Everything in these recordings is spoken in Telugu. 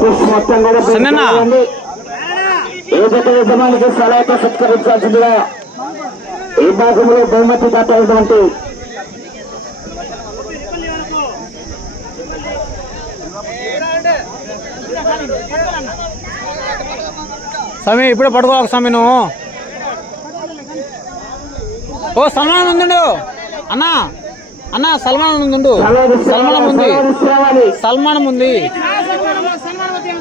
మొత్తం కూడా సరేనా? తీసుకోండి. ఏ జత యజమానికి సత్కరించాల్సిందిగా ఈ భాగంలో బహుమతి స్వామి ఇప్పుడే పడుకోవాలి స్వామి నువ్వు? ఓ సల్మాన్ ఉండు అన్నా అన్నా సల్మాన్ ఉండు సల్మానం ఉంది. సల్మానం ఉంది.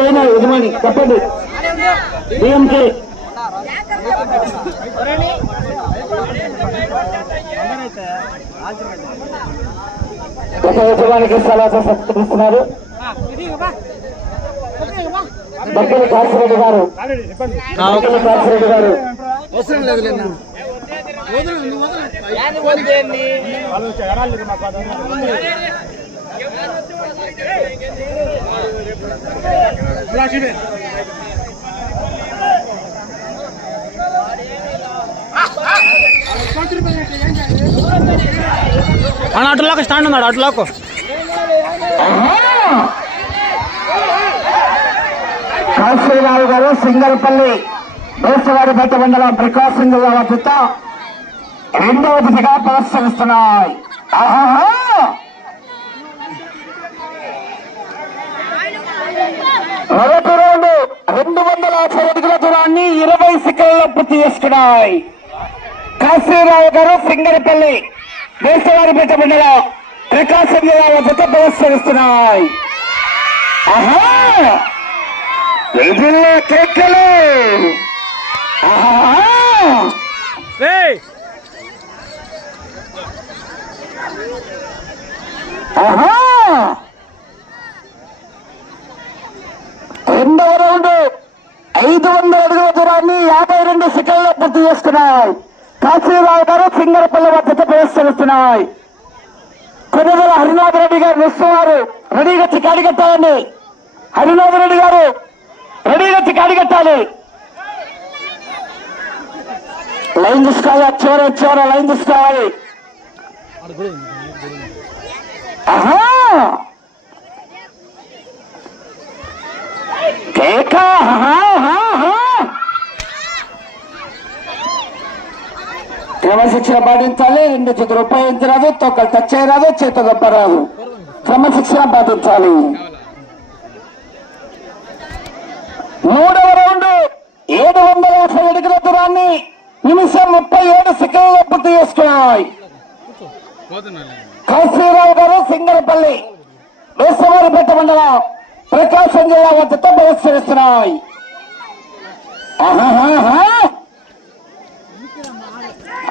ఏమో యజమాని చెప్పండి. డిఎంకే గత యజమానికి సలహా సత్కరిస్తున్నారు బక్కలి కాసిరెడ్డి గారు. బక్కలి కాసిరెడ్డి గారు. అన్న అటులాకు స్టాండ్ ఉన్నాడు అటులాకు కాశీరావు గారు సింగల్పల్లి దోసవారిపేట మండలం ప్రకాశం జిల్లా వద్ద రెండవ దిశగా ప్రదర్శనిస్తున్నాయి ఆహాహా! మొదటి రౌండ్ రెండు వందల యాభై అడుగుల దూరాన్ని ఇరవై సెకండ్లలో పూర్తి చేసుకున్నాయి. కాశీరావు గారు సింగరపల్లి దేశవారిపేట మండలం ప్రకాశం జిల్లా వద్ద ప్రదర్శనిస్తున్నాయి జిల్లా కేకలు! ఆహా! ఆహా! రెండవ రౌండ్ ఐదు వందల అడుగుల దూరాన్ని యాభై రెండు సెకండ్లో పూర్తి చేస్తున్నాయి. కాశీరావు గారు సింగరపల్లి వద్ద ప్రదర్శనిస్తున్నాయి కొనుగోలు హరినాథ్ రెడ్డి గారు నిస్తున్నారు రెడీగా వచ్చి కాడిగట్టాలండి హరినాథ్ రెడ్డి గారు రెడీగా వచ్చి కాడిగట్టాలి లైన్ తీసుకోవాలి చోర చోర లైన్ తీసుకోవాలి. ఆహా! కేక ఆహా, ఆహా, ఆహా. క్రమశిక్షణ పాటించాలి రెండు చేతులు ఉపయోగించరాదు తొక్కలు టచ్ చేయరాదు చేత దొప్పరాదు క్రమశిక్షణ పాటించాలి. మూడవ రౌండ్ ఏడు వందల యాభై అడుగుల దూరాన్ని నిమిషం ముప్పై ఏడు సెకండ్లు పూర్తి చేసుకున్నాయి. కాశీరావు గారు సింగరపల్లి వేసవారిపేట మండలం ప్రకాశం జిల్లా వద్దతో బహిష్కరిస్తున్నాయి ఆహాహాహా.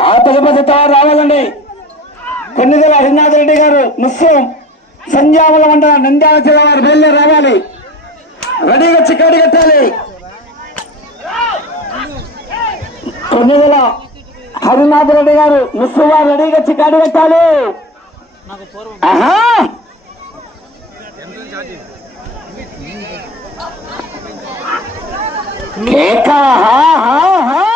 ఆ తిరుపతి తయారు రావాలండి. కొన్నిదల హరినాథ్ రెడ్డి గారు ముస్లిం సంజాముల మండల నంద్యాల జిల్లా వారు బయలుదేరి రావాలి. రెడీగా చిక్కడి కట్టాలి. కొన్నిదల హరినాథ్ రెడ్డి గారు ముస్లిం వారు రెడీగా చిక్కడి కట్టాలి. కేకా హా, హా, హా.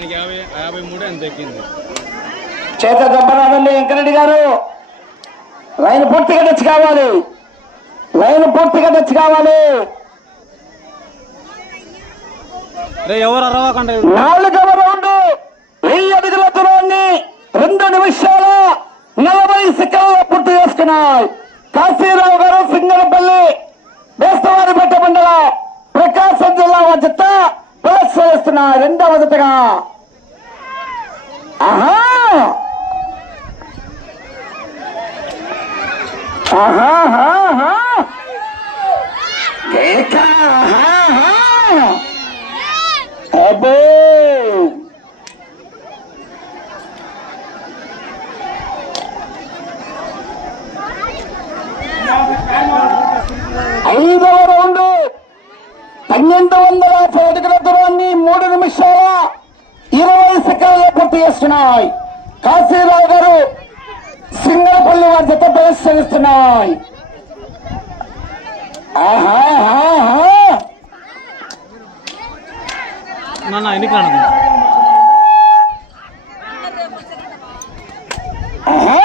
దానికి యాభై యాభై మూడు ఎంత ఎక్కింది. చేత దెబ్బరాదండి వెంకరెడ్డి గారు. లైన్ పూర్తిగా టచ్ కావాలి. లైన్ పూర్తిగా టచ్ కావాలి. రే ఎవరు అరవకంటే నాలుగవ రౌండ్ వెయ్యి అడుగుల దూరాన్ని రెండు నిమిషాల నలభై సెకండ్లు పూర్తి చేసుకున్నాయి. కాశీరావు గారు సింగరపల్లి బేస్తవారిపేట మండలం ప్రకాశం జిల్లా వద్ద ప్రదర్శనిస్తున్నారు రెండవ జతగా ఆహా! అబ్బో! ఐదవ రౌండ్ పన్నెండు వందల యాభై అడుగుల దూరాన్ని మూడు నిమిషాల ఇరవై సెకండ్లు చేస్తున్నాయి. కాశీరావు గారు సింగరపల్లి వారి జత బహిష్కరిస్తున్నాయి ఆహా ఆహా ఆహా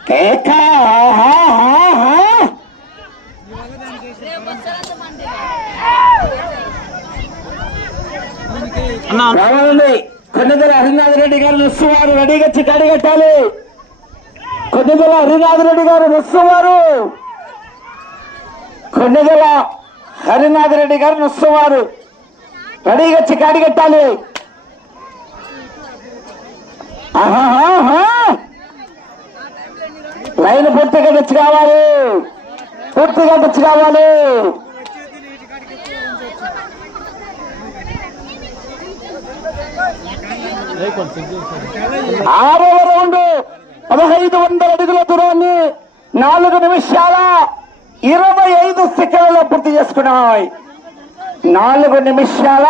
కేక ఆహా ఆహా అన్న రావాలండి కొన్నిదల హరినాథ్ రెడ్డి గారు రెడీగా చికాడి కట్టాలి. కొన్నిదల హరినాథ్ రెడ్డి గారు నొస్తున్నారు కొన్నిదల హరినాథ్ రెడ్డి గారు నొస్తువారు రెడీగా చికాడి కట్టాలి. లైన్ పూర్తిగా తెచ్చి కావాలి. పూర్తిగా తెచ్చి కావాలి. ఆరవ రౌండ్ పదహైదు వందల అడుగుల దూరాన్ని నాలుగు నిమిషాల ఇరవై ఐదు సెకండ్లలో పూర్తి చేసుకున్నాయి. నాలుగు నిమిషాల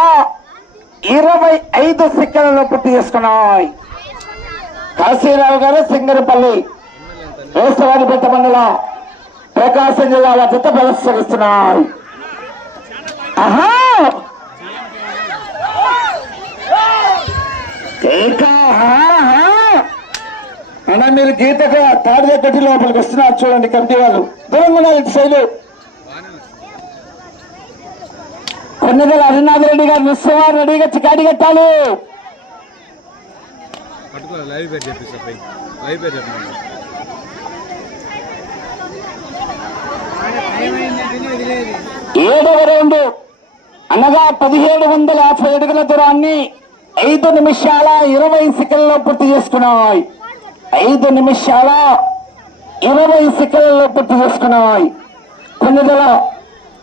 ఇరవై ఐదు సెకండ్లలో పూర్తి చేసుకున్నాయి. కాశీరావు గారు సింగరపల్లి వేసవారిపేట మండల ప్రకాశం జిల్లా జత ప్రదర్శిస్తున్నారు ఆహా! అన్న మీరు గీతగా తాడిద కట్టి లోపలికి వస్తున్నారు చూడండి కమిటీ వాళ్ళు. దూరంగా ఇటు సైడ్ కొన్నిదల హరినాథ్ రెడ్డి గారు నిస్సవారు రెడీగా చికాడి కట్టాలి. లైవ్ పేరు చెప్పిస్తా పై లైవ్. పేరు చెప్పండి ఏడవ రౌండ్. అనగా పదిహేడు వందల యాభై అడుగుల దూరాన్ని ఐదు నిమిషాల ఇరవై సెకండ్లో పూర్తి చేసుకున్నాయి. ఐదు నిమిషాల ఇరవై సెకండ్లో పూర్తి చేసుకున్నాయి. కొన్నిదల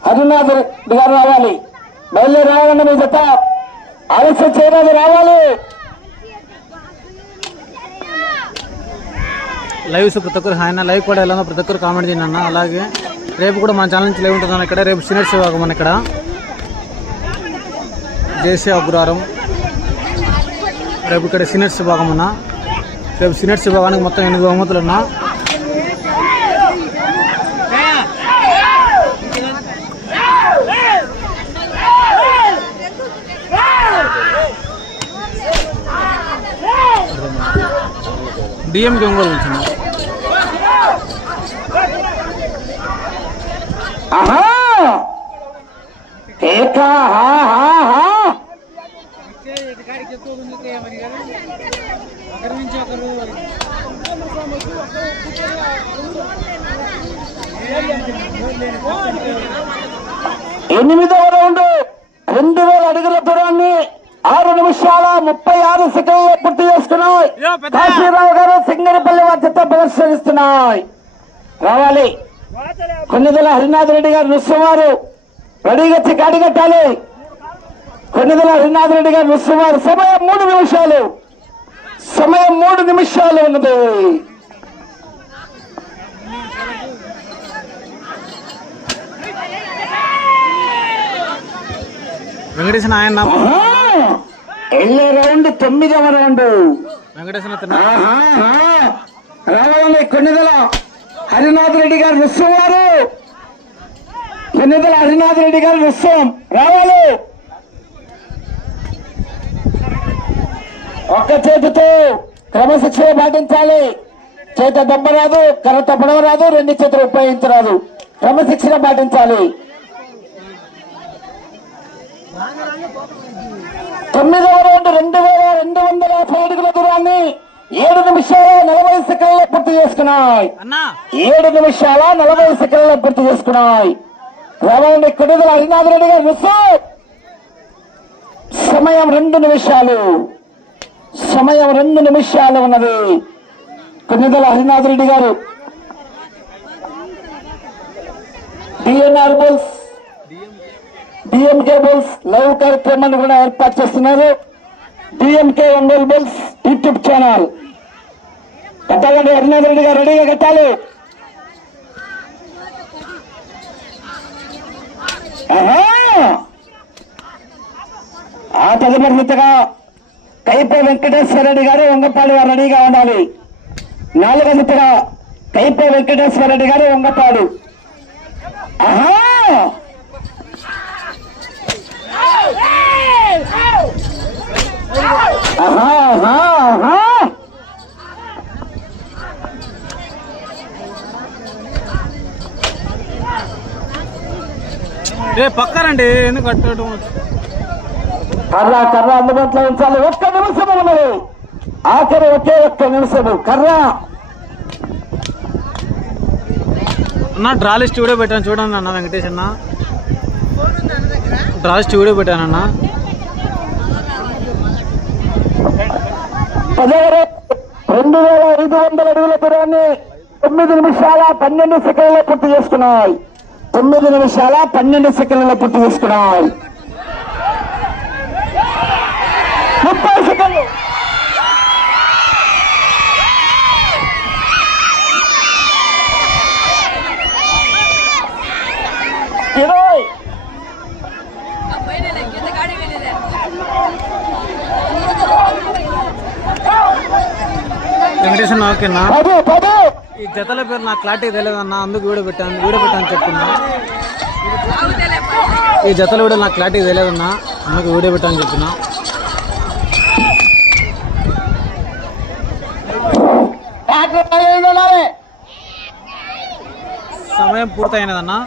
హరినాథ్ రెడ్డి గారు రావాలి. బయలుదేరి రావాలన్న మీ జత. ఆలస్యం చేయరాదు రావాలి. లైవ్స్ ప్రతి ఒక్కరు హాయ్ లైవ్ కూడా ఎలా ప్రతి ఒక్కరు కామెంట్ చేయండి అన్న. అలాగే రేపు కూడా మన ఛానల్ నుంచి లైవ్ ఉంటుంది ఇక్కడ. రేపు సీనియర్ శివాగం ఇక్కడ. జేసీ అగ్రహారం రేపు ఇక్కడ సీనియర్స్ విభాగం అన్న రేపు సీనియర్స్ విభాగానికి మొత్తం ఎనిమిది బహుమతులు అన్నా డిఎంకి ఒంగోలు నుంచి ఏకా హా హా హా. ఎనిమిదవ రౌండ్ రెండు వేల అడుగుల దూరాన్ని ఆరు నిమిషాల ముప్పై ఆరు సెకండ్లు పూర్తి చేసుకున్నాయి యో, పెద్ద. కాశీరావు గారు సింగరపల్లి వాద్యత ప్రదర్శనిస్తున్నాయి రావాలి. కొన్నిదల హరినాథ్ రెడ్డి గారు నృత్యవారు రెడీగా కట్టాలి. కొన్నిదల హరినాథ్ రెడ్డి గారు నృత్యవారు సమయం మూడు నిమిషాలు. సమయం మూడు నిమిషాలు ఉన్నది వెంకటేశ్వర ఆయన! వెళ్ళే రౌండ్ తొమ్మిదవ రౌండ్! రావాలండి కొన్నిదల హరినాథ్ రెడ్డి గారు నృత్యవారు కొన్నిదల హరినాథ్ రెడ్డి గారు నృత్యం రావాలి. ఒక్క చేతితో క్రమశిక్షణ పాటించాలి. చేత దెబ్బ రాదు కర్ర తప్పడం రాదు రెండు చేతులు ఉపయోగించరాదు. క్రమశిక్షణ పాటించాలి. తొమ్మిదవ రౌండ్ రెండు వేల రెండు వందల యాభై అడుగుల దూరాన్ని ఏడు నిమిషాల నలభై సెకండ్లో పూర్తి చేసుకున్నాయి. ఏడు నిమిషాల నలభై సెకండ్లో పూర్తి చేసుకున్నాయి. రావాలండి కొడుదల హరినాథ్ రెడ్డి గారు సమయం రెండు నిమిషాలు. సమయం రెండు నిమిషాలు ఉన్నది. కొన్నిదల హరినాథ్ రెడ్డి గారు. DNR bulls DMK bulls live కార్యక్రమాన్ని కూడా ఏర్పాటు చేస్తున్నారు. DMK Ongole bulls YouTube channel కట్టాలండి హరినాథ్ రెడ్డి గారు రెడీగా కట్టాలి. ఆ తదుపరి మిత్తగా కైపే వెంకటేశ్వర రెడ్డి గారు వంగపాడు వారు రెడీగా ఉండాలి. నాలుగో జతగా కైపే వెంకటేశ్వర రెడ్డి గారు వంగపాడు. ఆహా! పక్కనండి ఎందుకు కట్టడం కర్ర కర్ర అందుబాటులో ఉంచాలి. ఒక్క నిమిషం ఉన్నది. ఆఖరి ఒకే ఒక్క నిమిషము. కర్ర. అన్న డ్రా లిస్ట్ వీడియో పెట్టాను. చూడండి అన్న వెంకటేష్ అన్న. డ్రా లిస్ట్ వీడియో పెట్టానన్న రెండు వేల ఐదు వందల అడుగుల దూరాన్ని తొమ్మిది నిమిషాల పన్నెండు సెకండ్లలో పూర్తి చేసుకున్నాయి. తొమ్మిది నిమిషాల పన్నెండు సెకండ్లలో పూర్తి చేసుకున్నాయి ముప్పై సెకండ్లు ఇరవై ఓకేనా ఈ జతల పేరు నాకు క్లారిటీ తెలియదన్న అందుకు వీడియో పెట్టాను వీడియో పెట్టాను చెప్తున్నా. ఈ జతల వీడియో నాకు క్లారిటీ తెలియదన్నా అందుకు వీడియో పెట్టాను చెప్తున్నా ట్రాక్టర్ ఐదు ఉండాలి సమయం పూర్తయినదన్నా.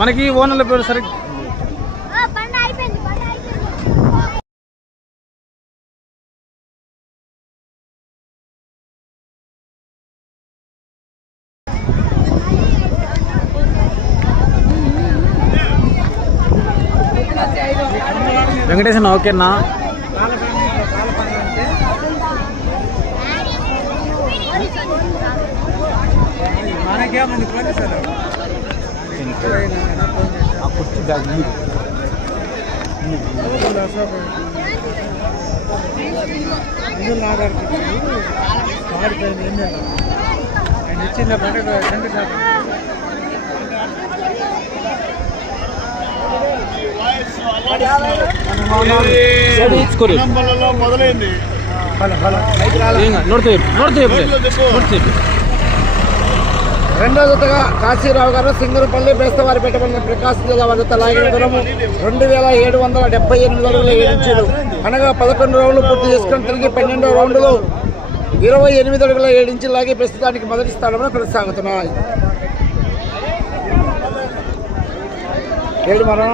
మనకి ఓనర్ల పేరు సరిగ్గా వెంకటేష్ అన్న ఓకేనా ఆయన ఇచ్చిన పండుగ ఇయ్యి. ఇచ్చుకోరు. మొదలైంది రెండో జతగా కాశీరావు గారు సింగరపల్లి బేస్తవారి పెట్టబడిన ప్రకాశం జిల్లా వద్ద లాగిన దూరము రెండు వేల ఏడు వందల డెబ్బై ఎనిమిది అడుగుల ఏడించారు అనగా పదకొండు రౌండ్లు పూర్తి చేసుకుని తిరిగి పన్నెండో రౌండ్లో ఇరవై ఎనిమిది అడుగుల ఏడించి లాగి ప్రస్తుతానికి మొదటి స్థానంలో కొనసాగుతున్నాయి. ఏడు మరణ